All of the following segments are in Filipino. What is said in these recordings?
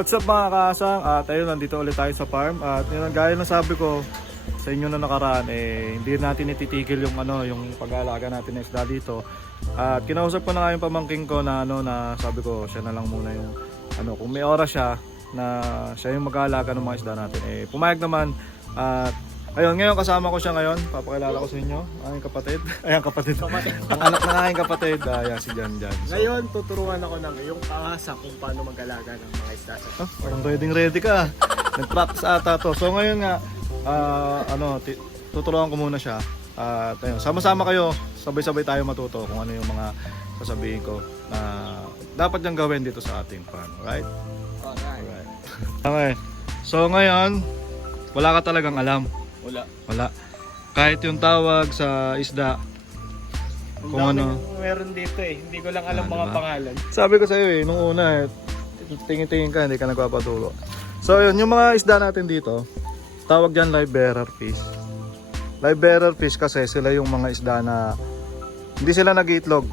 What's up mga kaasang? At ayun, nandito ulit tayo sa farm. At yun, gaya ng sabi ko sa inyo na nakaraan, hindi natin ititigil yung yung pag-aalaga natin ng isda dito. At kinausap ko na nga yung pamangking ko na na sabi ko siya na lang muna yung kung may oras siya na siya yung mag-aalaga ng mga isda natin. Pumayag naman. At ayun, ngayon kasama ko siya ngayon. Papakilala ko sa inyo, aking kapatid. Ayan, kapatid. Ang anak ng aking kapatid, ayan si Jan. So, ngayon, tuturuan ako ng iyong pangasa kung paano mag-alaga ng mga isda. Parang ready ka. Nag-practice ata to. So ngayon nga, tuturuan ko muna siya. At ayun, sama-sama kayo, sabay-sabay tayo matuto kung ano yung mga sasabihin ko na dapat niyang gawin dito sa ating farm. Right? Alright. Okay. So ngayon, wala ka talagang alam. Wala. Kahit yung tawag sa isda, kung ano. Meron dito hindi ko lang alam mga pangalan. Sabi ko sa iyo nung una tingin-tingin ka, hindi ka nagpapaturo. So yun, yung mga isda natin dito, tawag dyan live bearer fish. Live bearer fish kasi sila yung mga isda na hindi sila nag-iitlog.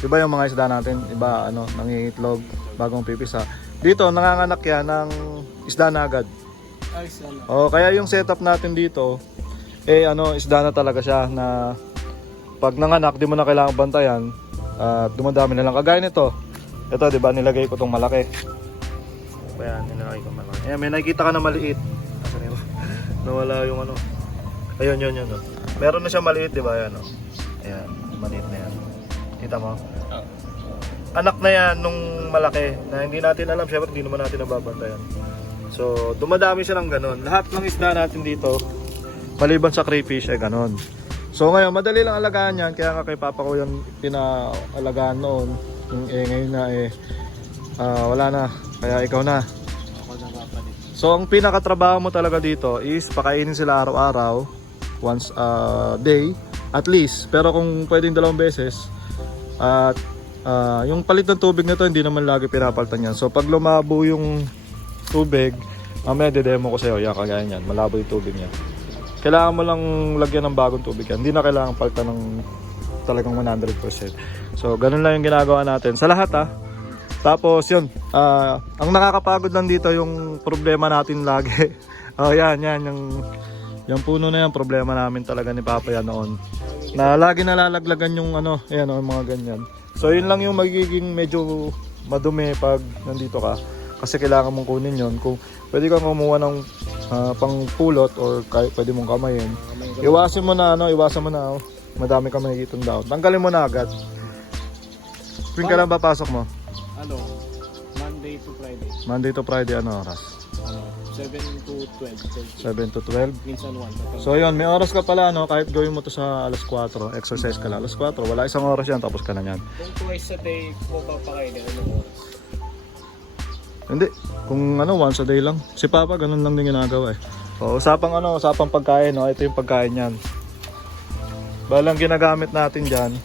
Iba yung mga isda natin, iba nangingitlog bagong pipisa. Dito nanganganak yan ng isda na agad. Kaya yung setup natin dito isda na talaga siya na pag nanganak di mo na kailangan bantayan at dumadami na lang. Kagaya nito. Ito, di ba, nilagay ko tong malaki. Ayan, nilagay ko malaki. Ayan, may nakikita ka na maliit. Nawala yung Ayun, yun. Meron na siya maliit, di ba? Ayan, Ayan, maliit na yan. Kita mo? Anak na yan nung malaki na hindi natin alam. Syempre, hindi naman natin nababantayan. So, dumadami siya ng ganun. Lahat ng isda natin dito, maliban sa crayfish, ganun. So, ngayon, madali lang alagaan yan. Kaya nga kay Papa ko yung pinaalagaan noon. Ngayon na wala na. Kaya ikaw na. So, ang pinakatrabaho mo talaga dito is pakainin sila araw-araw. Once a day, at least. Pero kung pwedeng 2 beses. At yung palit ng tubig nito, hindi naman lagi pinapalitan yan. So, pag lumabo yung tubig, mamaya didemo ko sa'yo, kagaya yan, malabo yung tubig niya. Kailangan mo lang lagyan ng bagong tubig yan, hindi na kailangan palitan ng talagang 100%. So ganun lang yung ginagawa natin sa lahat Tapos yun, ang nakakapagod lang dito yung problema natin lagi. Yan yung puno na yan, problema namin talaga ni Papa yan noon, na lagi nalalaglagan yung mga ganyan. So yun lang yung magiging medyo madumi pag nandito ka. Kasi kailangan mong kunin yon. Kung pwede kang kumuha ng pangpulot or pwede mong kamayin, iwasan mo na madami ka makikitang daon. Tanggalin mo na agad. Tuwing ka lang ba pasok mo? Monday to Friday. Monday to Friday, ano oras? 7 to 12. 7 to 12? Minsan 1. So yun, may oras ka pala kahit gawin mo to sa alas 4, exercise ka lang. Alas 4, wala isang oras yan, tapos ka na yan. Kung twice a day ko papakainin, anong oras? Hindi, kung once a day lang. Si Papa ganun lang din ginagawa usapang pagkain, ito yung pagkain niyan. Balang ginagamit natin diyan,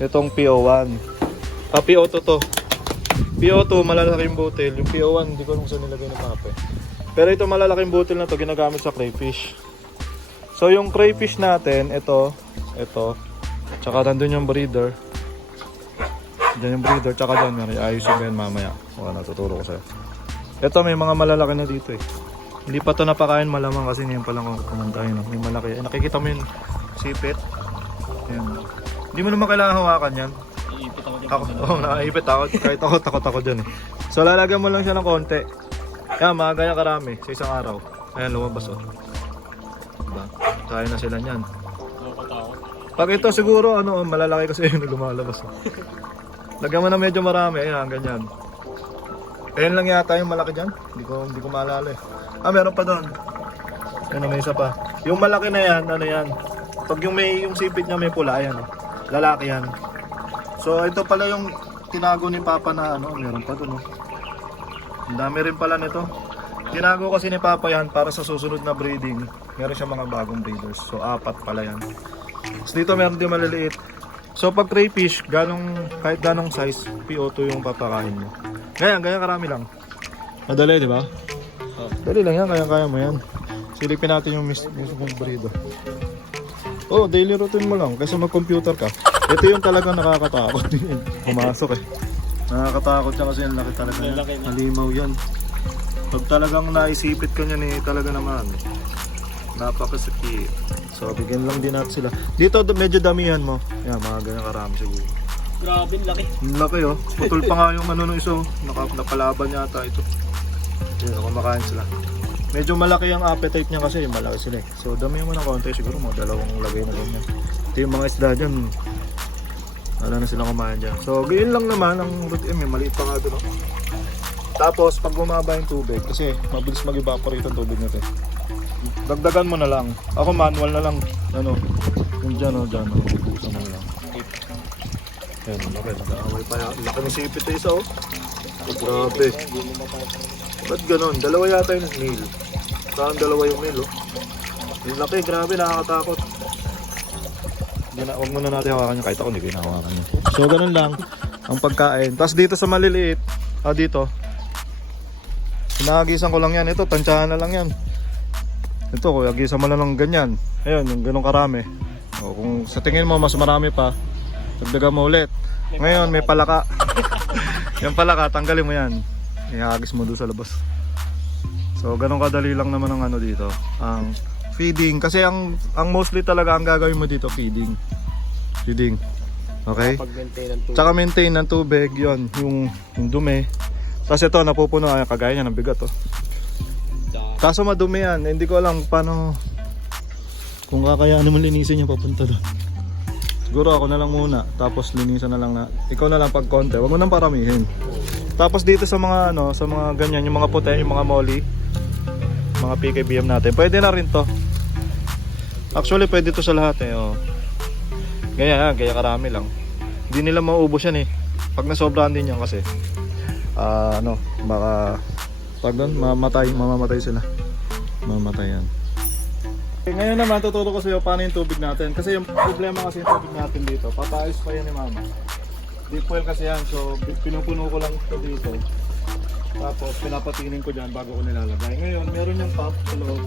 itong PO1. PO2 to. PO2 malalaking butil, yung PO1 hindi ko alam saan nilagay ni Papa. Pero ito malalaking butil na to ginagamit sa crayfish. So yung crayfish natin, ito, tsaka nandun yung breeder. Diyan yung breeder, tsaka dyan, ayusin ko yun mamaya. Natuturo ko sa'yo. Ito, may mga malalaki na dito Hindi pa to napakain malamang kasi ngayon pa lang kung kumantahin. May malaki. Nakikita mo yung sipit. Ayan. Hindi mo naman kailangan hawakan yan. Iipit ako dyan. Nakaipit ako. Kahit ako, takot ako dyan So, lalagyan mo lang siya ng konti. Yan, mga ganyan karami sa isang araw. Ayan, lumabas Diba? Kaya na sila niyan. Pag ito siguro, malalaki kasi yun lumalabas Lagyan mo na medyo marami, ayan, ganyan. Ayan lang yata yung malaki dyan. Hindi ko maalala meron pa doon. Ayan, may isa pa. Yung malaki na yan, yan. Pag yung sipit niya may pula, ayan, lalaki yan. So, ito pala yung tinago ni Papa na meron pa doon, Ang dami rin pala nito. Tinago kasi ni Papa yan para sa susunod na breeding. Meron siya mga bagong breeders. So, 4 pala yan. So, dito meron din maliliit. So pag crayfish, kahit ganong size, PO2 yung papakain mo. Ganyan karami lang. Madali, di ba? Dali lang yan, kaya mo yan. Silipin natin yung mismong breed. Daily routine mo lang, kasi mag-computer ka. Ito yung talagang nakakatakot. Pumasok Nakakatakot siya kasi ang laki talaga. Halimaw yan. Pag talagang naisipit ka niyan eh, talaga naman. Napakasakit. So, bigyan lang din natin sila. Dito medyo damihan mo. Yan, mga ganyan karami siguro. Grabe, laki. Ang laki oh. Putol pa nga yung ano nung isa oh. Napalaban yata ito. Yan, kumakain sila. Medyo malaki ang appetite niya kasi malaki sila eh. So, damihan mo ng konti. Siguro mga dalawang lagay na ganyan. Ito yung mga isda dyan. Wala na silang kumain dyan. So, ganyan lang naman ang routine. May maliit pa nga doon oh. Tapos, pag bumaba yung tubig, kasi mabilis mag-evaporate ang tubig nito. Dagdagan mo na lang. Ako manual na lang. Ano? Yung dyan o, dyan o. Bukusan mo lang. Ayan, laki. Nag-aaway pa yan. Laki ng sipit na isa o. Oh, grabe. Ba't ganon? Dalawa yata yung nail. Saan dalawa yung nail o? Yung laki, grabe. Nakakatakot. Huwag muna natin hawakan nyo. Kahit ako hindi ko hinahawakan nyo. So, ganon lang ang pagkain. Tapos dito sa maliliit. Dito. Pinahagisan ko lang yan. Ito, tansyahan na lang yan. Ito, hagisan mo lang ng ganyan. Ayun, yung ganong karami. O, kung sa tingin mo mas marami pa, dagdagan mo ulit. Ngayon, may palaka. Yung palaka, tanggalin mo yan. Ihagis mo doon sa labas. So, ganong kadali lang naman ang ano dito. Ang feeding. Kasi ang mostly talaga ang gagawin mo dito, feeding. Feeding. Okay? Pag-maintain ng tubig. Tsaka maintain ng tubig, yun. Yung dumi. Tapos ito, napupuno. Ay, kagaya niya ng bigat, oh. Kaso madumi yan. Hindi ko alam paano, kung kakayaan naman linisin niya papunta doon. Siguro ako na lang muna. Tapos linisan na lang na. Ikaw na lang pag konti. Huwag mo nang paramihin. Tapos dito sa mga ano, sa mga ganyan, yung mga puti, yung mga molly, mga PKBM natin. Pwede na rin to. Actually, pwede to sa lahat eh. Oh. Ganyan, kaya karami lang. Hindi nila mauubos yan eh. Pag nasobrahan din yan kasi. Ano, baka pag doon, mamamatay sila. Mamamatay yan. Okay, ngayon naman, tuturo ko sa iyo paano yung tubig natin. Kasi yung problema kasi yung tubig natin dito, papayos pa yan ni mama. Deep well kasi yan, so pinupuno ko lang ito dito. Tapos pinapatinin ko dyan bago ko nilalagay. Ngayon, meron yung pump sa loob.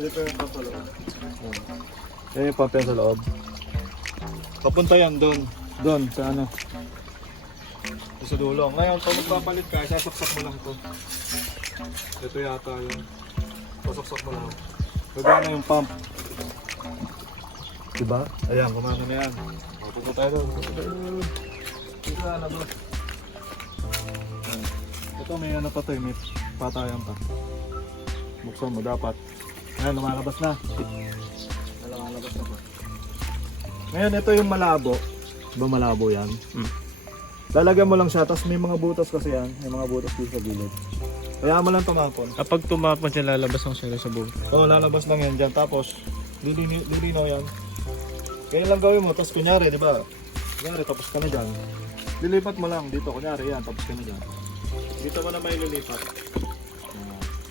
Dito yung pump sa loob. Yan yung pump yan sa loob. Papunta yan doon. Doon, sa ano. Sa dulo. Ngayon, pag magpapalit ka, sasaksak mo lang ito. Ito yata yun. Sasaksak mo lang. Gagana yung pump. Diba? Ayan, kumana na yan. Pupunta tayo doon. Ito na ba? Ito may ano pa ito, may patayan pa. Buksan mo dapat. Ayan, lumalabas na. Lumalabas na pa. Ngayon, ito yung malabo. Diba malabo yan? Lalagyan mo lang siya, tapos may mga butas kasi yan. May mga butas dito sa gilid. Kaya mo lang tumapon. Kapag tumapon siya, lalabas ang sila sa buhok. Oo, lalabas lang yan dyan. Tapos, lilino yan. Kaya lang gawin mo, tapos kunyari, di ba? Kunyari, tapos ka na dyan. Lilipat mo lang dito, kunyari yan, tapos ka na dyan. Dito mo na may lilipat.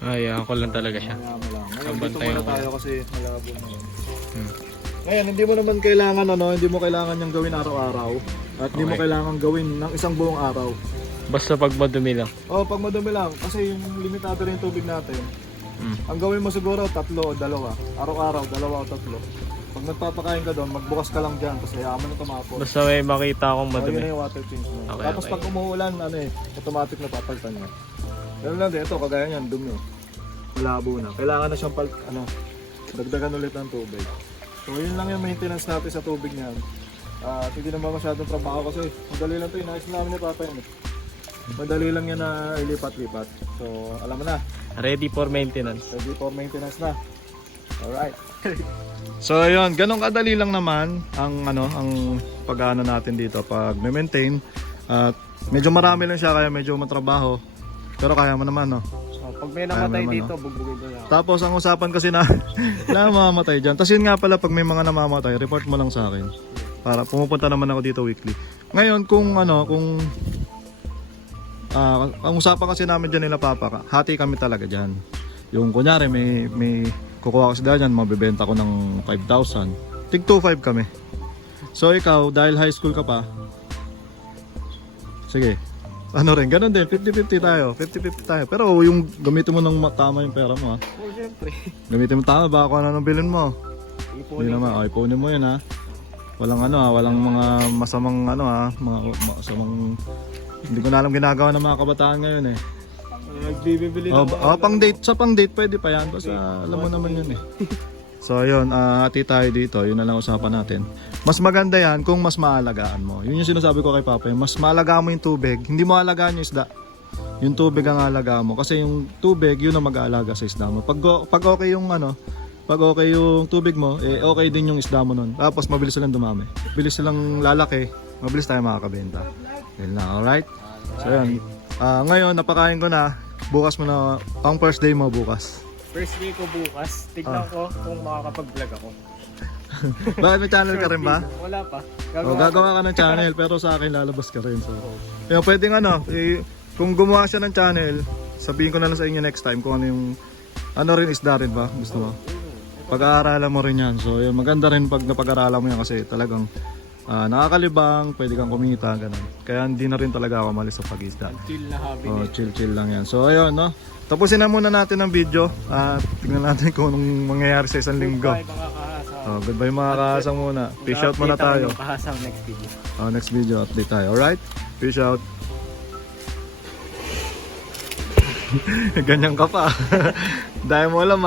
Ay, ako lang talaga siya. Kaya mo lang. Ngayon, dito Bantayan muna ko tayo kasi malabo na yun. Ngayon, hindi mo naman kailangan, hindi mo kailangan yung gawin araw-araw. At hindi mo kailangan gawin ng isang buong araw. Basta pag madumi lang. Oo, pag madumi lang. Kasi yung limitado rin yung tubig natin. Ang gawin mo siguro, 3 o 2. Araw-araw, 2 o 3. Pag nagpapakain ka doon, magbukas ka lang dyan. Kasi yaman na tumapon. Basta may makita akong Yun madumi. na yung water change mo. Okay, Tapos okay. pag umuulan, automatic na papalitan niya. Ganun lang din, ito, kagaya niyan, dumi. Malabo na. Kailangan na siyang dagdagan ulit ng tubig. So yun lang yung maintenance natin sa tubig niyan. Hindi naman masyadong trabaho kasi madali lang ito. Inayos namin ni Papa yun. Madali lang yan na ilipat-lipat. So alam mo na. Ready for maintenance. Ready for maintenance na. Alright. So ayun, ganun kadali lang naman ang ang pag-aano natin dito pag maintain. At medyo marami lang siya kaya medyo matrabaho. Pero kaya mo naman, no. So, pag may namatay dito, bugbugin mo na. Tapos ang usapan kasi na wala mamamatay dyan. Tapos yun nga pala, pag may mga namamatay, report mo lang sa akin. Para pumupunta naman ako dito weekly. Ngayon kung ang usapan kasi namin dyan nila Papa, hati kami talaga dyan. Yung kunyari may kukuha ko sa dyan, mabibenta ko ng 5,000. Tig 2,500 kami. So ikaw, dahil high school ka pa, sige, ganun din, 50-50 tayo. 50-50 tayo. Pero yung gamitin mo ng tama yung pera mo, ha. Oh, syempre. Gamitin mo tama, baka kung ano nang bilhin mo. Hindi naman, ipunin mo yun, ha. Walang walang mga masamang mga masamang, hindi ko na alam ginagawa ng mga kabataan ngayon, eh. Nagbibili Pang date, sa pang date pwede pa yan. Basta alam mo naman yun eh. So ayun, hati tayo dito. Yun na lang usapan natin. Mas maganda yan kung mas maalagaan mo. Yun yung sinasabi ko kay Papa. Mas maalagaan mo yung tubig. Hindi mo alagaan yung isda. Yung tubig ang alagaan mo. Kasi yung tubig, yun ang mag-aalaga sa isda mo. Pag okay yung pag okay yung tubig mo, okay din yung isda mo nun. Tapos mabilis silang dumami. Mabilis silang lalaki. Mabilis tayo makakabenta. Yun na, alright? So yun. Ngayon, napakain ko na. Bukas mo na, pang first day mo bukas. First day ko bukas, tignan ko kung makakapag-vlog ako. Bakit may channel ka rin ba? Wala pa. Gagawa ka ng channel pero sa akin lalabas ka rin. So, yun, pwedeng kung gumawa siya ng channel, sabihin ko na lang sa inyo next time kung ano yung rin isda rin ba? Gusto mo? Pag-aaralan mo rin yan. So yun, maganda rin pag napag-aralan mo yan kasi talagang nakakalibang, pwede kang kumita, ganun. Kaya hindi na rin talaga ako malis sa pag-isda. Chill na hobby. Chill lang yan. So ayun, no? Tapusin na muna natin ang video at tignan natin kung anong mangyayari sa isang linggo. Goodbye mga kahasang. Goodbye mga kahasang muna. Peace out muna tayo. Kahasang next video. Next video update tayo. Alright? Peace out. Ganyan ka pa. Dahil mo alam